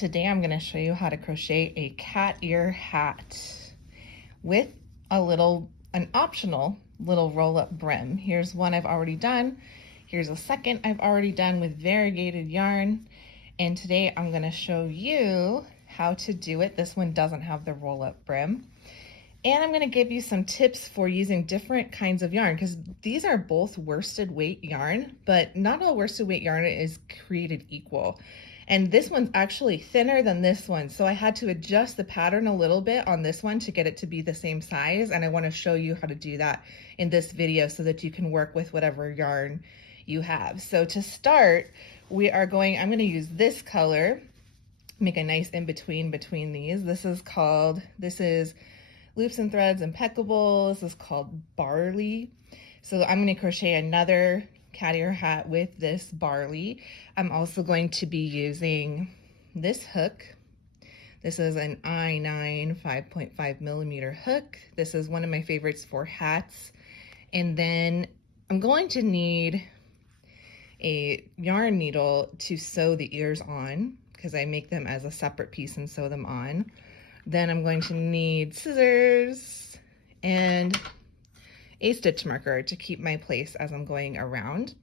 Today I'm going to show you how to crochet a cat ear hat with an optional little roll-up brim. Here's one I've already done. Here's a second I've already done with variegated yarn. And today I'm going to show you how to do it. This one doesn't have the roll-up brim. And I'm going to give you some tips for using different kinds of yarn, because these are both worsted weight yarn, but not all worsted weight yarn is created equal. And this one's actually thinner than this one, so I had to adjust the pattern a little bit on this one to get it to be the same size, and I want to show you how to do that in this video so that you can work with whatever yarn you have. So to start, I'm going to use this color, make a nice in-between between these. This is Loops and Threads Impeccable. This is called Barley. So I'm going to crochet another cat ear hat with this Barley. I'm also going to be using this hook. This is an I9 5.5 millimeter hook. This is one of my favorites for hats. And then I'm going to need a yarn needle to sew the ears on, because I make them as a separate piece and sew them on. Then I'm going to need scissors and a stitch marker to keep my place as I'm going around.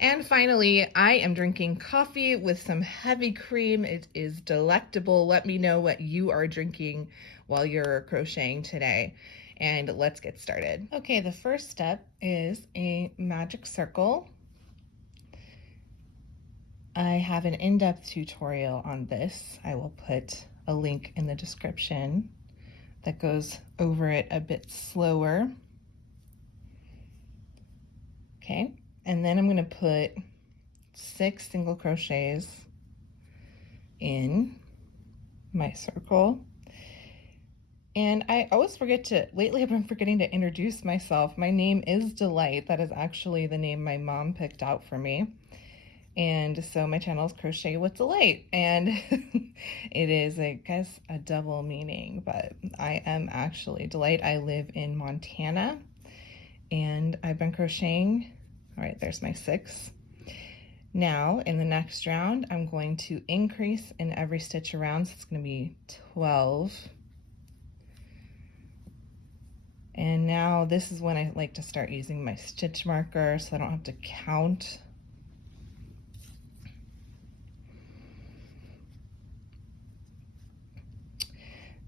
And finally, I am drinking coffee with some heavy cream. It is delectable. Let me know what you are drinking while you're crocheting today, and let's get started. Okay, the first step is a magic circle. I have an in-depth tutorial on this. I will put a link in the description that goes over it a bit slower. Okay, and then I'm going to put 6 single crochets in my circle. And I always lately I've been forgetting to introduce myself. My name is Delight. That is actually the name my mom picked out for me. And so my channel is Crochet with Delight, and it is, I guess, a double meaning, but I am actually Delight. I live in Montana, and I've been crocheting. All right, there's my 6. Now in the next round, I'm going to increase in every stitch around, so it's going to be 12. And now this is when I like to start using my stitch marker so I don't have to count.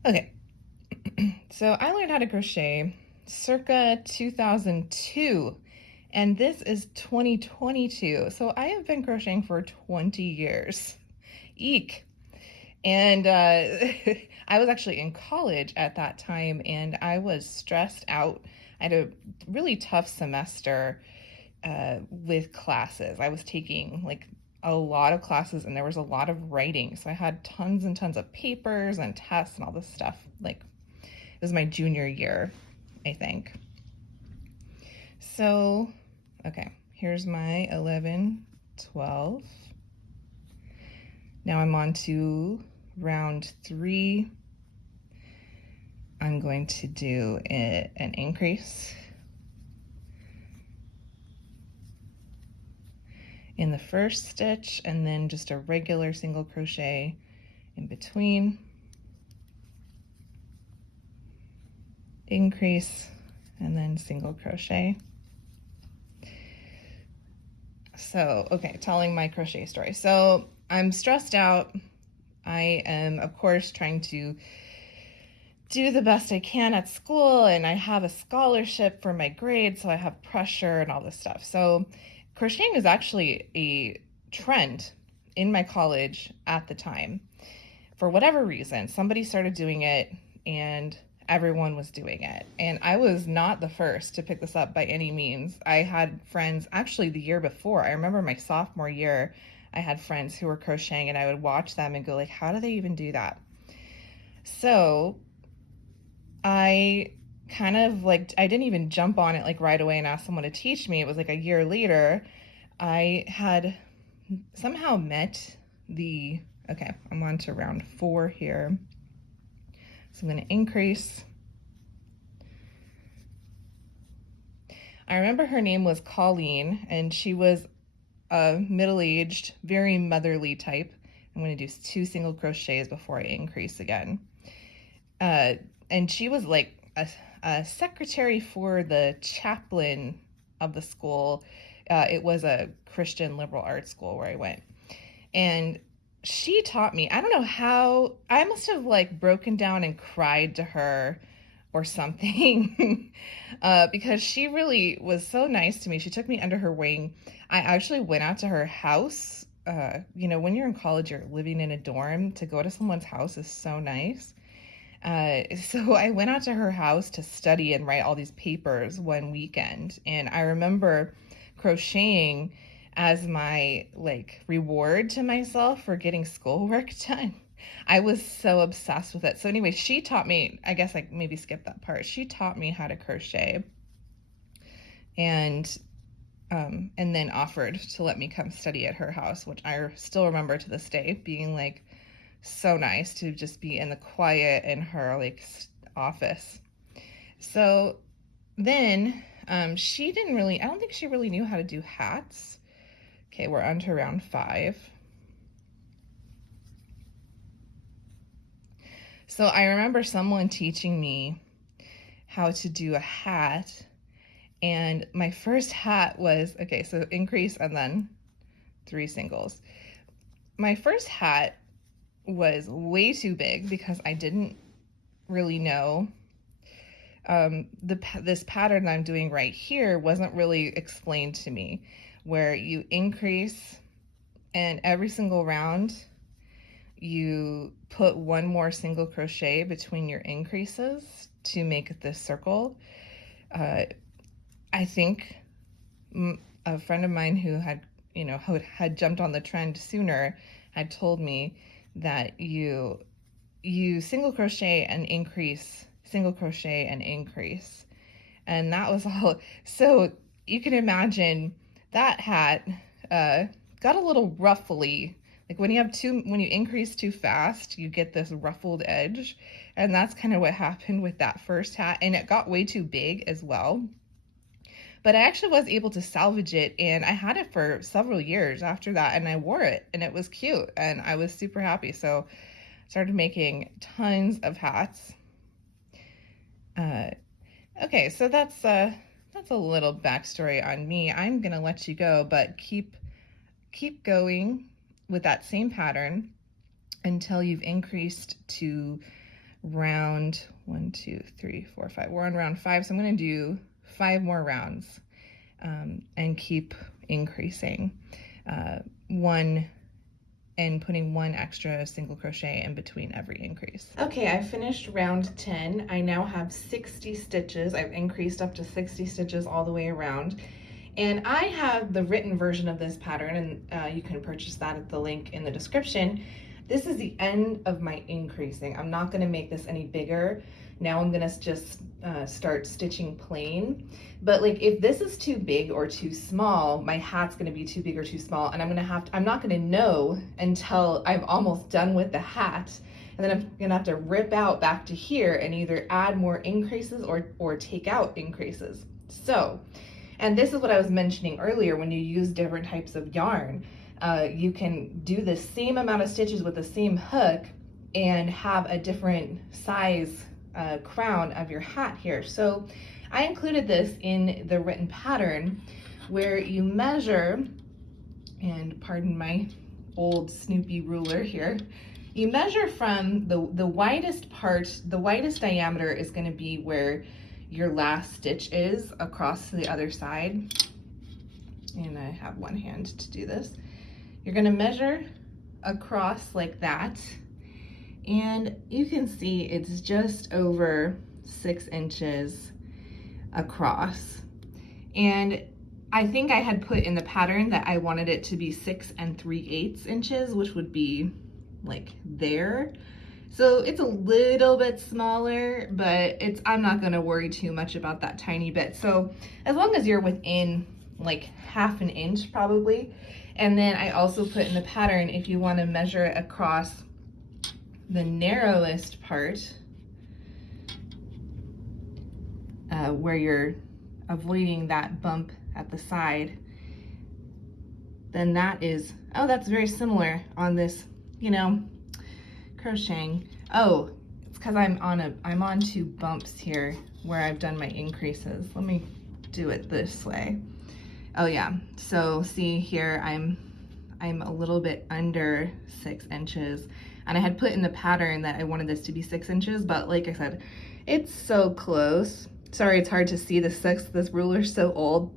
Okay, so I learned how to crochet circa 2002, and this is 2022, so I have been crocheting for 20 years. Eek! And I was actually in college at that time, and I was stressed out. I had a really tough semester with classes. I was taking like a lot of classes, and there was a lot of writing, so I had tons and tons of papers and tests and all this stuff. Like, it was my junior year, I think. So okay, here's my 11, 12. Now I'm on to round 3. I'm going to do an increase in the first stitch, and then just a regular single crochet in between, increase, and then single crochet. So, okay, telling my crochet story. So I'm stressed out. I am, of course, trying to do the best I can at school, and I have a scholarship for my grades, so I have pressure and all this stuff. So crocheting is actually a trend in my college at the time. For whatever reason, somebody started doing it, and everyone was doing it. And I was not the first to pick this up by any means. I had friends, actually the year before, I remember my sophomore year, I had friends who were crocheting, and I would watch them and go like, how do they even do that? So I kind of like, I didn't even jump on it like right away and ask someone to teach me. It was like a year later, I had somehow met okay, I'm on to round 4 here. So I'm going to increase. I remember her name was Colleen, and she was a middle-aged, very motherly type, I'm going to do 2 single crochets before I increase again. And she was like a secretary for the chaplain of the school. It was a Christian liberal arts school where I went. And she taught me, I don't know how, I must have like broken down and cried to her or something because she really was so nice to me. She took me under her wing. I actually went out to her house. You know, when you're in college, you're living in a dorm. To go to someone's house is so nice. So I went out to her house to study and write all these papers one weekend. And I remember crocheting as my like reward to myself for getting schoolwork done. I was so obsessed with it. So anyway, she taught me, I guess I maybe skipped that part. She taught me how to crochet and then offered to let me come study at her house, which I still remember to this day being like so nice to just be in the quiet in her like office. So then she didn't really, I don't think she really knew how to do hats. Okay, we're on to round 5. So I remember someone teaching me how to do a hat, and my first hat was, okay, so increase and then 3 singles. My first hat was way too big because I didn't really know. This pattern I'm doing right here wasn't really explained to me, where you increase and every single round you put 1 more single crochet between your increases to make this circle. I think a friend of mine who had, you know, had jumped on the trend sooner had told me that you single crochet and increase, single crochet and increase. And that was all. So you can imagine that hat got a little ruffly. Like when you increase too fast, you get this ruffled edge. And that's kind of what happened with that first hat. And it got way too big as well. But I actually was able to salvage it, and I had it for several years after that, and I wore it, and it was cute, and I was super happy. So I started making tons of hats. Okay, so that's a little backstory on me. I'm gonna let you go, but keep going with that same pattern until you've increased to round 1, 2, 3, 4, 5. We're on round 5, so I'm gonna do 5 more rounds and keep increasing 1 and putting 1 extra single crochet in between every increase. Okay, I finished round 10. I now have 60 stitches. I've increased up to 60 stitches all the way around. And I have the written version of this pattern, and you can purchase that at the link in the description. This is the end of my increasing. I'm not gonna make this any bigger. Now I'm gonna just start stitching plain. But like if this is too big or too small, my hat's gonna be too big or too small, and I'm not gonna know until I'm almost done with the hat. And then I'm gonna have to rip out back to here and either add more increases or take out increases. So, and this is what I was mentioning earlier, when you use different types of yarn, you can do the same amount of stitches with the same hook and have a different size crown of your hat here. So I included this in the written pattern where you measure, and pardon my old Snoopy ruler here, you measure from the widest part, the widest diameter is going to be where your last stitch is across to the other side. And I have one hand to do this. You're going to measure across like that. And you can see it's just over 6 inches across. And I think I had put in the pattern that I wanted it to be 6 3/8 inches, which would be like there. So it's a little bit smaller, but I'm not gonna worry too much about that tiny bit. So as long as you're within like 1/2 inch probably. And then I also put in the pattern, if you wanna measure it across the narrowest part, where you're avoiding that bump at the side, then that is, oh, that's very similar on this. you know, crocheting. Oh, it's because I'm on two bumps here where I've done my increases. Let me do it this way. Oh yeah, so see here, I'm a little bit under 6 inches, and I had put in the pattern that I wanted this to be 6 inches, but like I said, it's so close. Sorry, it's hard to see the 6, this ruler's so old,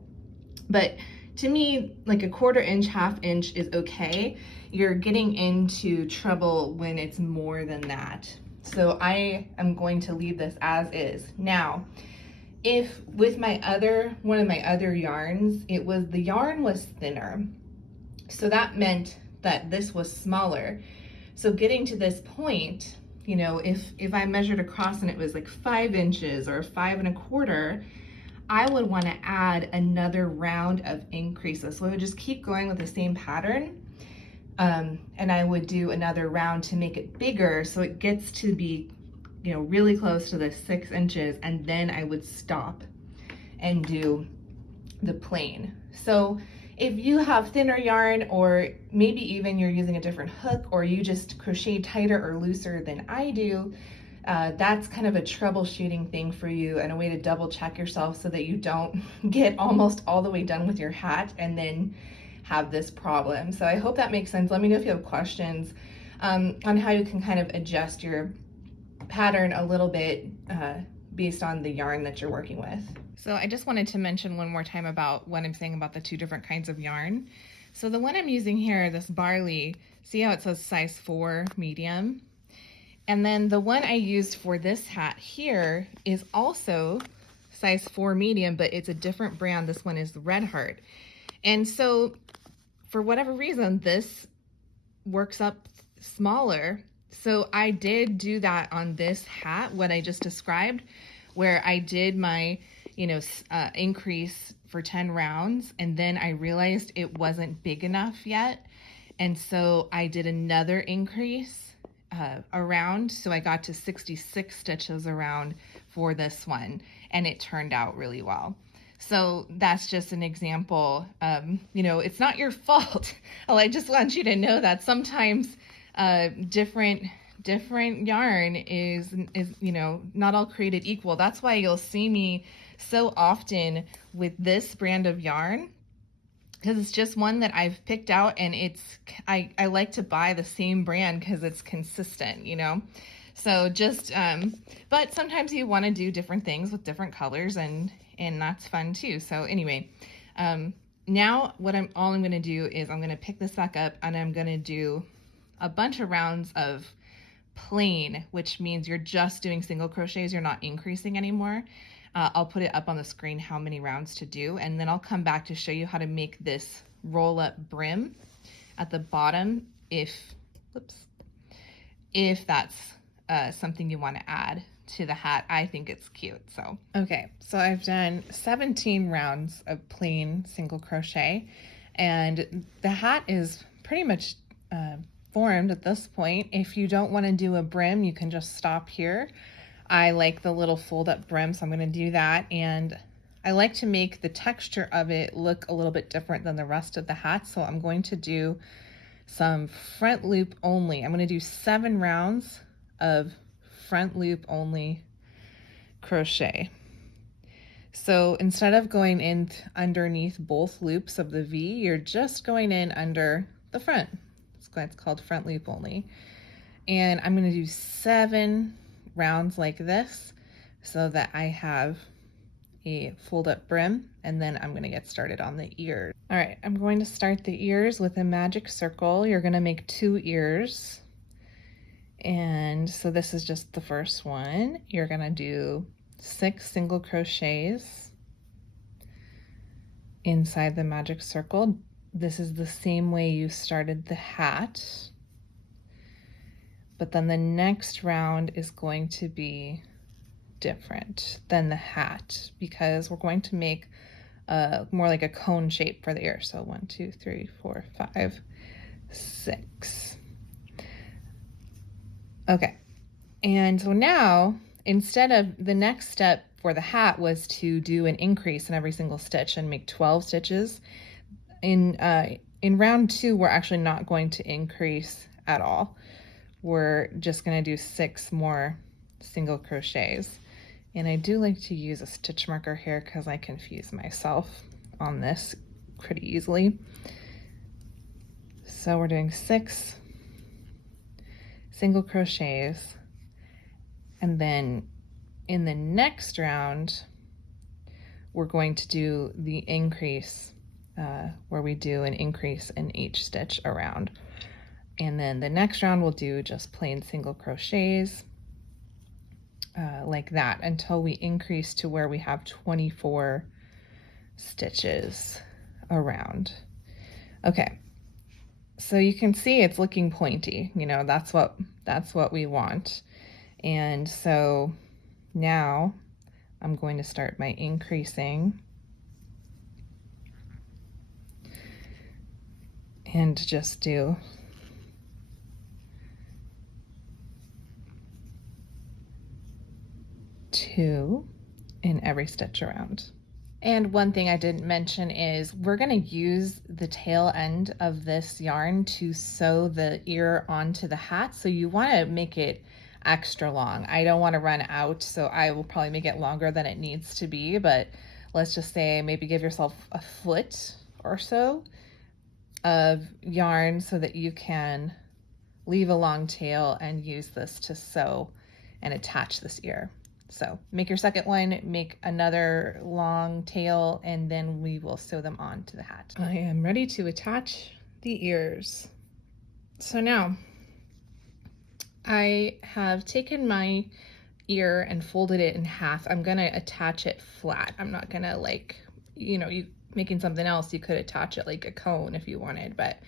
but to me, like a 1/4 inch, 1/2 inch is okay. You're getting into trouble when it's more than that. So I am going to leave this as is. Now, if with my one of my other yarns, the yarn was thinner. So that meant that this was smaller. So getting to this point, you know, if I measured across and it was like 5 inches or 5 1/4, I would want to add another round of increases. So I would just keep going with the same pattern. And I would do another round to make it bigger so it gets to be, you know, really close to the 6 inches, and then I would stop and do the plain. So if you have thinner yarn, or maybe even you're using a different hook, or you just crochet tighter or looser than I do, that's kind of a troubleshooting thing for you and a way to double check yourself so that you don't get almost all the way done with your hat and then have this problem. So I hope that makes sense. Let me know if you have questions on how you can kind of adjust your pattern a little bit based on the yarn that you're working with. So I just wanted to mention one more time about what I'm saying about the 2 different kinds of yarn. So the one I'm using here, this barley, see how it says size 4 medium? And then the one I used for this hat here is also size 4 medium, but it's a different brand. This one is Red Heart. And so for whatever reason, this works up smaller. So I did do that on this hat, what I just described, where I did my, you know, increase for 10 rounds, and then I realized it wasn't big enough yet. And so I did another increase around, so I got to 66 stitches around for this one, and it turned out really well. So that's just an example. You know, it's not your fault. Well, I just want you to know that sometimes different yarn is, you know, not all created equal. That's why you'll see me so often with this brand of yarn, because it's just one that I've picked out, and I like to buy the same brand because it's consistent, you know. So just but sometimes you want to do different things with different colors, and that's fun too. So anyway, now all I'm going to do is I'm going to pick this back up, and I'm going to do a bunch of rounds of plain, which means you're just doing single crochets, you're not increasing anymore. I'll put it up on the screen how many rounds to do, and then I'll come back to show you how to make this roll up brim at the bottom if that's something you want to add to the hat. I think it's cute. So okay, so I've done 17 rounds of plain single crochet, and the hat is pretty much formed at this point. If you don't want to do a brim, you can just stop here. I like the little fold up brim, so I'm going to do that, and I like to make the texture of it look a little bit different than the rest of the hat, so I'm going to do some front loop only. I'm going to do 7 rounds of front loop only crochet. So instead of going in underneath both loops of the V, you're just going in under the front. It's called front loop only. And I'm going to do 7 rounds like this so that I have a fold up brim, and then I'm going to get started on the ears. All right, I'm going to start the ears with a magic circle. You're going to make 2 ears. And so this is just the first one. You're going to do 6 single crochets inside the magic circle. This is the same way you started the hat, but then the next round is going to be different than the hat because we're going to make more like a cone shape for the ear. So 1, 2, 3, 4, 5, 6. Okay, and so now instead of the next step for the hat was to do an increase in every single stitch and make 12 stitches. In round 2, we're actually not going to increase at all. We're just gonna do 6 more single crochets. And I do like to use a stitch marker here because I confuse myself on this pretty easily. So we're doing 6 single crochets, and then in the next round we're going to do the increase where we do an increase in each stitch around, and then the next round we'll do just plain single crochets like that until we increase to where we have 24 stitches around. Okay, so you can see it's looking pointy, you know, that's what we want. And so now I'm going to start by increasing and just do two in every stitch around. And one thing I didn't mention is we're going to use the tail end of this yarn to sew the ear onto the hat. So you want to make it extra long. I don't want to run out, so I will probably make it longer than it needs to be, but let's just say maybe give yourself a foot or so of yarn so that you can leave a long tail and use this to sew and attach this ear. So make your second one, make another long tail, and then we will sew them on to the hat. I am ready to attach the ears. So now I have taken my ear and folded it in half. I'm gonna attach it flat. I'm not gonna, like, you know, you making something else, you could attach it like a cone if you wanted, but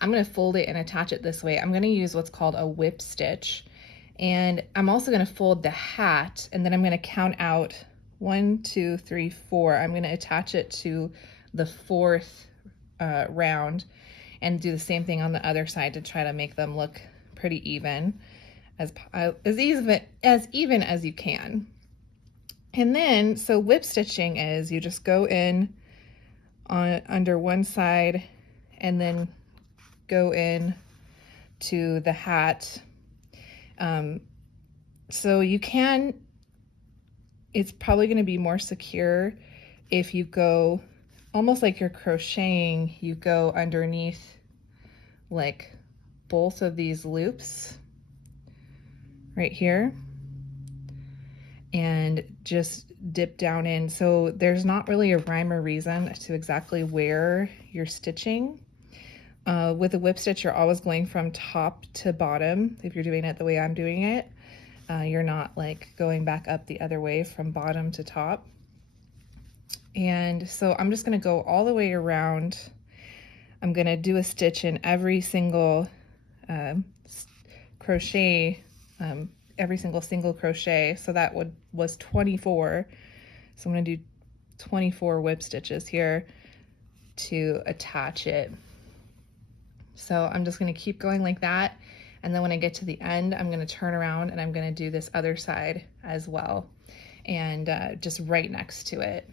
I'm gonna fold it and attach it this way. I'm gonna use what's called a whip stitch. And I'm also going to fold the hat, and then I'm going to count out 1, 2, 3, 4. I'm going to attach it to the 4th round and do the same thing on the other side to try to make them look pretty even, as even as you can. And then, so whip stitching is you just go in on under one side and then go in to the hat. So you can, it's probably going to be more secure if you go almost like you're crocheting, you go underneath like both of these loops right here and just dip down in. So there's not really a rhyme or reason to exactly where you're stitching. With a whip stitch, you're always going from top to bottom. If you're doing it the way I'm doing it, you're not like going back up the other way from bottom to top. And so I'm just going to go all the way around. I'm going to do a stitch in every single crochet, every single crochet. So that was 24. So I'm going to do 24 whip stitches here to attach it. So I'm just going to keep going like that, and then when I get to the end, I'm going to turn around and I'm going to do this other side as well, and just right next to it,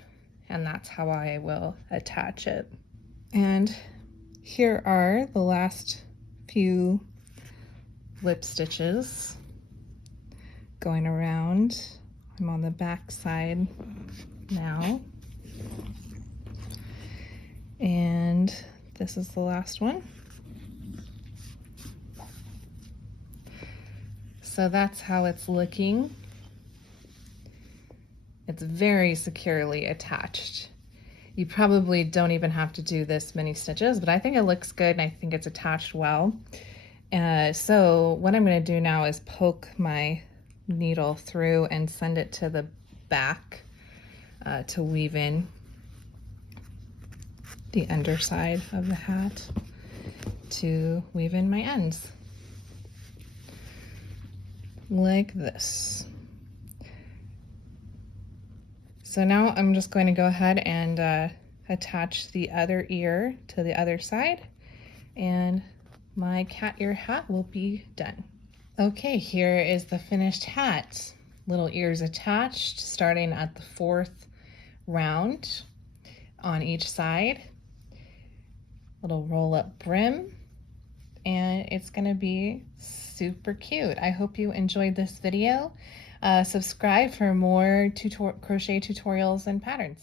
and that's how I will attach it. And here are the last few whip stitches going around. I'm on the back side now, and this is the last one. So that's how it's looking. It's very securely attached. You probably don't even have to do this many stitches, but I think it looks good and I think it's attached well. So what I'm going to do now is poke my needle through and send it to the back to weave in the underside of the hat to weave in my ends. Like this. So now I'm just going to go ahead and attach the other ear to the other side, and my cat ear hat will be done. Okay, here is the finished hat. Little ears attached, starting at the 4th round on each side. Little roll up brim, and it's gonna be super cute. I hope you enjoyed this video. Subscribe for more crochet tutorials and patterns.